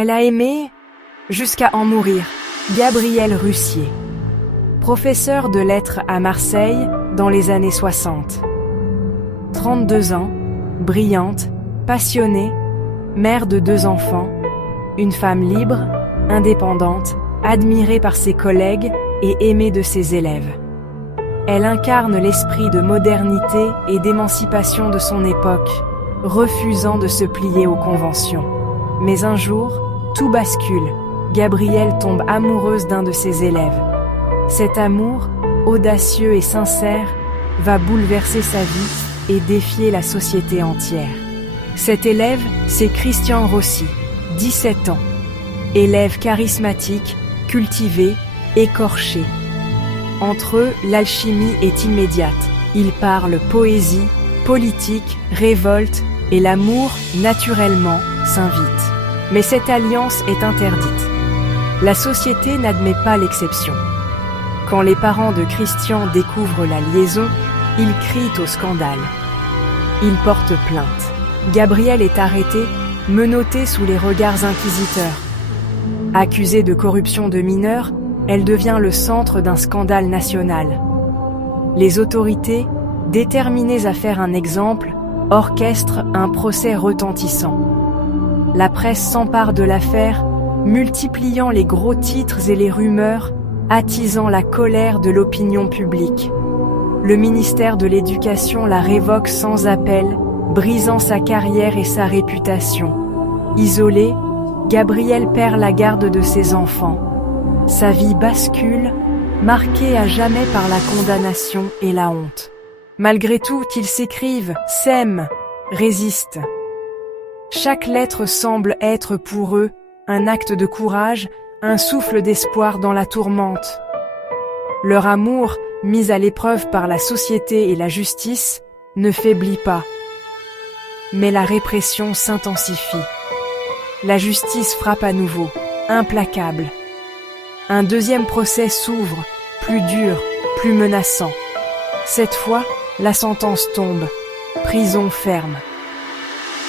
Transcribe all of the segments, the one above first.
Elle a aimé jusqu'à en mourir. Gabrielle Russier, professeure de lettres à Marseille dans les années 60. 32 ans, brillante, passionnée, mère de 2 enfants, une femme libre, indépendante, admirée par ses collègues et aimée de ses élèves. Elle incarne l'esprit de modernité et d'émancipation de son époque, refusant de se plier aux conventions. Mais un jour, tout bascule. Gabrielle tombe amoureuse d'un de ses élèves. Cet amour, audacieux et sincère, va bouleverser sa vie et défier la société entière. Cet élève, c'est Christian Rossi, 17 ans. Élève charismatique, cultivé, écorché. Entre eux, l'alchimie est immédiate. Ils parlent poésie, politique, révolte, et l'amour, naturellement, s'invite. Mais cette alliance est interdite. La société n'admet pas l'exception. Quand les parents de Christian découvrent la liaison, ils crient au scandale. Ils portent plainte. Gabrielle est arrêtée, menottée sous les regards inquisiteurs. Accusée de corruption de mineurs, elle devient le centre d'un scandale national. Les autorités, déterminées à faire un exemple, orchestrent un procès retentissant. La presse s'empare de l'affaire, multipliant les gros titres et les rumeurs, attisant la colère de l'opinion publique. Le ministère de l'Éducation la révoque sans appel, brisant sa carrière et sa réputation. Isolée, Gabrielle perd la garde de ses enfants. Sa vie bascule, marquée à jamais par la condamnation et la honte. Malgré tout, qu'ils s'écrivent, s'aiment, résistent. Chaque lettre semble être pour eux un acte de courage, un souffle d'espoir dans la tourmente. Leur amour, mis à l'épreuve par la société et la justice, ne faiblit pas. Mais la répression s'intensifie. La justice frappe à nouveau, implacable. Un deuxième procès s'ouvre, plus dur, plus menaçant. Cette fois, la sentence tombe, prison ferme.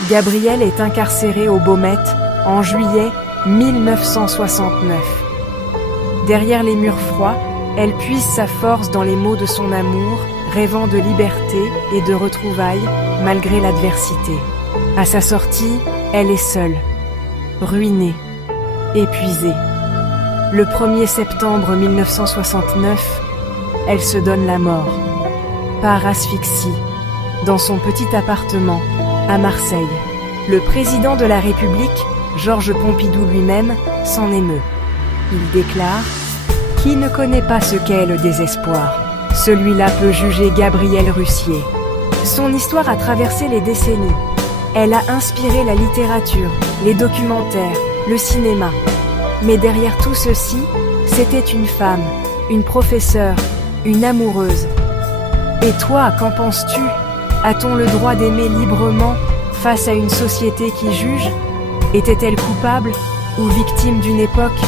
Gabrielle est incarcérée au Baumette en juillet 1969. Derrière les murs froids, elle puise sa force dans les mots de son amour, rêvant de liberté et de retrouvailles malgré l'adversité. À sa sortie, elle est seule, ruinée, épuisée. Le 1er septembre 1969, elle se donne la mort, par asphyxie, dans son petit appartement à Marseille. Le président de la République, Georges Pompidou lui-même, s'en émeut. Il déclare « Qui ne connaît pas ce qu'est le désespoir ? Celui-là peut juger Gabrielle Russier. » Son histoire a traversé les décennies. Elle a inspiré la littérature, les documentaires, le cinéma. Mais derrière tout ceci, c'était une femme, une professeure, une amoureuse. Et toi, qu'en penses-tu ? A-t-on le droit d'aimer librement face à une société qui juge ? Était-elle coupable ou victime d'une époque